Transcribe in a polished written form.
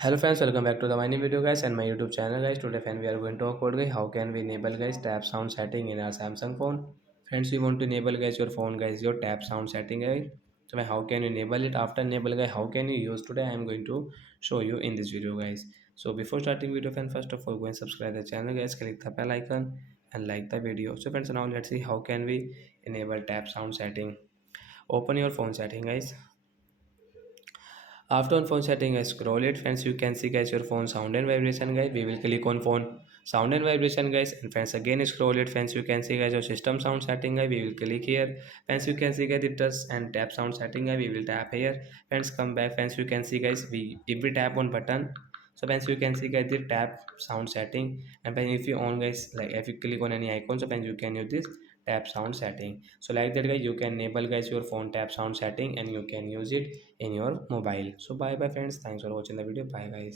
Hello friends, welcome back to the my new video guys and my YouTube channel guys. Today friend we are going to talk about guys how can we enable guys tap sound setting in our Samsung phone. Friends, we want to enable guys your phone guys your tap sound setting guys. So how can you enable it? After enable guys, how can you use today? I am going to show you in this video guys. So before starting video friends, first of all go and subscribe the channel guys, click the bell icon and like the video. So friends, now let's see how can we enable tap sound setting. Open your phone setting guys. After on phone setting, I scroll it, friends. You can see guys your phone sound and vibration, guys. We will click on phone sound and vibration, guys. And friends, again scroll it, friends. You can see guys your system sound setting, guys. We will click here, friends. You can see guys it does and tap sound setting, guys. We will tap here, friends. Come back, friends. You can see guys we if we tap on button. So friends, you can see guys the tap sound setting, and then if you on guys like if you click on any icon, so friends you can use this tap sound setting. So like that guys you can enable guys your phone tap sound setting and you can use it in your mobile. So bye bye friends, thanks for watching the video, bye guys.